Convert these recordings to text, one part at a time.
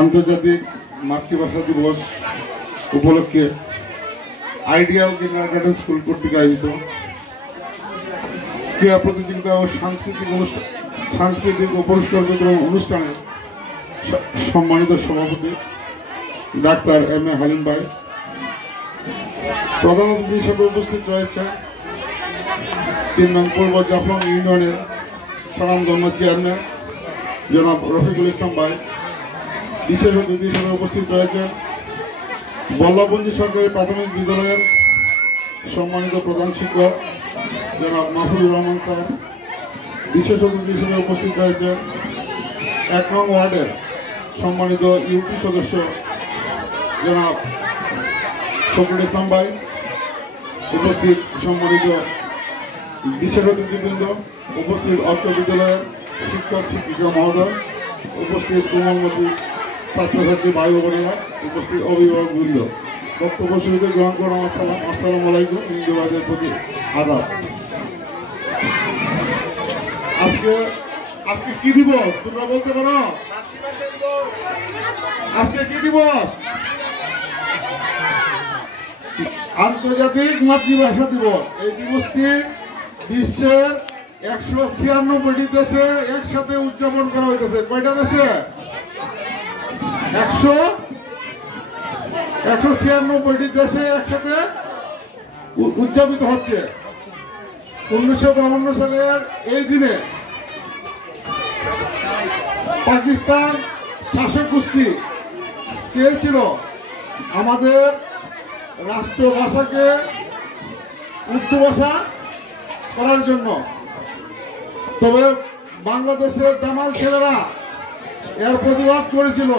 আন্তর্জাতিক মাতৃভাষা দিবস উপলক্ষে আইডিয়াল কিন্ডারগার্টেন স্কুল কর্তৃক আয়োজিত ক্রীড়া প্রতিযোগিতা ও সাংস্কৃতিক ও পুরস্কার বিতরণ অনুষ্ঠানে সম্মানিত সভাপতি ডাক্তার এম এ হালিম ভাই, প্রধান অতিথি হিসেবে উপস্থিত রয়েছেন ৩ নং পূর্ব জাফলং ইউনিয়নের স্বনামধন্য চেয়ারম্যান জনাব রফিকুল ইসলাম ভাই। বিশেষ অতিথি হিসেবে উপস্থিত রয়েছেন বল্লভগঞ্জ সরকারি প্রাথমিক বিদ্যালয়ের সম্মানিত প্রধান শিক্ষক জনাব মাহফুজুর রহমান স্যার। বিশেষ অতিথি হিসেবে উপস্থিত রয়েছেন ১ নং ওয়ার্ডের সম্মানিত ইউপি সদস্য জনাব ফখরুল ইসলাম ভাই। উপস্থিত সম্মানিত বিশেষ অতিথিবৃন্দ, উপস্থিত অত্র বিদ্যালয়ের শিক্ষক শিক্ষিকা মহোদয়, উপস্থিত কোমলমতি ছাত্রছাত্রী ভাই বোনেরা, উপস্থিত অভিভাবক বৃন্দ, বক্তব্য শুরুতে গ্রহণ করুন আমার সালাম। আসসালামু আলাইকুম। হিন্দুবাদের প্রতি আদাব। আজকে কি দিবস তোমরা বলতে পারো? আজকে কি দিবস? আন্তর্জাতিক মাতৃভাষা দিবস। এই দিবসটি বিশ্বের ১৯৬টি দেশে একসাথে উদযাপন করা হইতেছে। কয়টা দেশে? ১৯৬টি দেশে একসাথে উদযাপিত হচ্ছে। ১৯৫২ সালের এই দিনে পাকিস্তান শাসক গোষ্ঠী চেয়েছিল আমাদের রাষ্ট্রভাষাকে উর্দু ভাষা করার জন্য, তবে বাংলাদেশের দামাল ছেলেরা এর প্রতিবাদ করেছিল।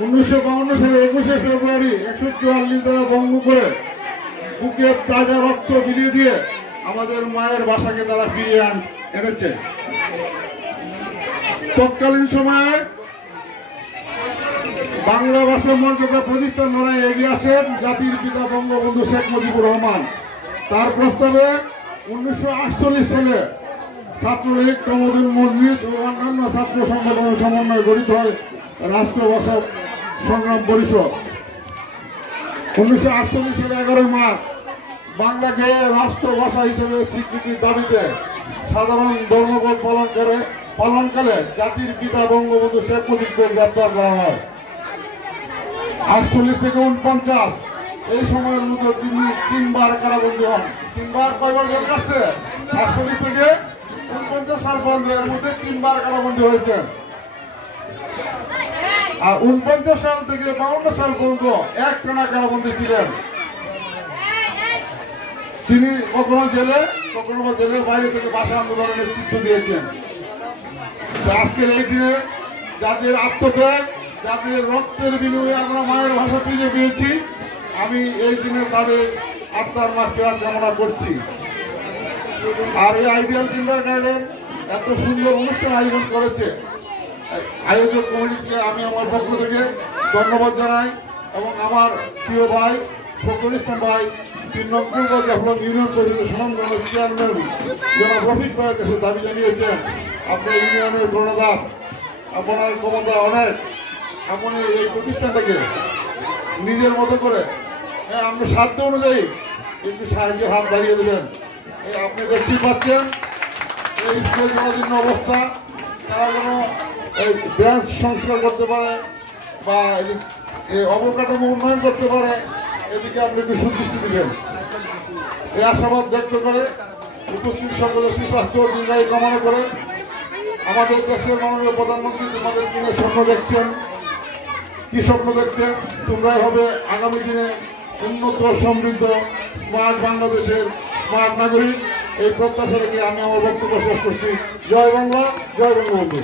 ১৯৫২ সালে ২১শে ফেব্রুয়ারি ১৪৪ দ্বারা ভঙ্গ করে বুকে তাজা রক্ত বিলিয়ে দিয়ে আমাদের মায়ের ভাষাকে তারা ফিরিয়ে এনেছে। তৎকালীন সময়ে বাংলা ভাষার মর্যাদা প্রতিষ্ঠার লড়াই এগিয়ে আসেন জাতির পিতা বঙ্গবন্ধু শেখ মুজিবুর রহমান। তার প্রস্তাবে ১৯৪৮ সালে ছাত্রলীগ, তমুদ্দিন মজলিস ও অন্যান্য ছাত্র সংগঠনের সমন্বয়ে গঠিত হয় রাষ্ট্রভাষা সংগ্রাম পরিষদ। ১৯৪৮ সালে ১১ মার্চ বাংলাকে রাষ্ট্রভাষা হিসেবে স্বীকৃতির দাবিতে সাধারণ ধর্মঘট পালনকালে জাতির পিতা বঙ্গবন্ধু শেখ মুজিবকে গ্রেপ্তার করা হয়। ৪৮ থেকে ৪৯ এই সময়ের মধ্যে তিনি ৩বার কারাবন্দী হন। ৩বার কয়বার জেল কাটছে? ৪৮ থেকে ৪৯ সাল পর্যন্ত এর মধ্যে ৩বার কারাবন্দী হয়েছেন। আর ৪৯ সাল থেকে ৫২ সাল পর্যন্ত একটানা কারাবন্দী ছিলেন। তিনি কখনো জেলে, কখনো বা জেলের বাইরে থেকে ভাষা আন্দোলনের নেতৃত্ব দিয়েছেন। আজকের এই দিনে যাদের আত্মত্যাগ, যাদের রক্তের বিনিময়ে আমরা মায়ের ভাষা ফিরে পেয়েছি, আমি এই দিনে তাদের আত্মার মাগফিরাত কামনা করছি। আর এই আইডিয়াল কিন্ডারগার্টেন এত সুন্দর অনুষ্ঠান আয়োজন করেছে, আয়োজক কমিটিকে আমি আমার পক্ষ থেকে ধন্যবাদ জানাই। এবং আমার প্রিয় ভাই ফখরুল ইসলাম ভাই ৩ নং পূর্ব জাফলং ইউনিয়ন পরিষদের স্বনামধন্য চেয়ারম্যান জনাব রফিক ভাইয়ের কাছে দাবি জানিয়েছেন, আপনার ইউনিয়নের গণদান, আপনার ক্ষমতা অনেক, আপনি এই প্রতিষ্ঠানটাকে নিজের মতো করে আপনার সাধ্য অনুযায়ী একটু সাহায্যের হাত বাড়িয়ে দেবেন। আপনি দেখতেই পাচ্ছেন এই স্কুলের জনাজীর্ণ অবস্থা, তারা যেন এই ব্রাঞ্চ সংস্কার করতে পারে বা এই অবকাঠামো উন্নয়ন করতে পারে, এদিকে আপনি একটু সুদৃষ্টি দিবেন। এই আশাবাদ ব্যক্ত করে উপস্থিত সকলের সুস্বাস্থ্য ও দীর্ঘায়ু কামনা করে আমাদের দেশের মাননীয় প্রধানমন্ত্রী তোমাদের দিনে স্বপ্ন দেখছেন। কি স্বপ্ন দেখছেন? তোমরাই হবে আগামী দিনে উন্নত, সমৃদ্ধ, স্মার্ট বাংলাদেশের স্মার্ট নাগরিক। এই প্রত্যাশা রেখে আমি আমার বক্তব্য শেষ করছি। জয় বাংলা, জয় বঙ্গবন্ধু।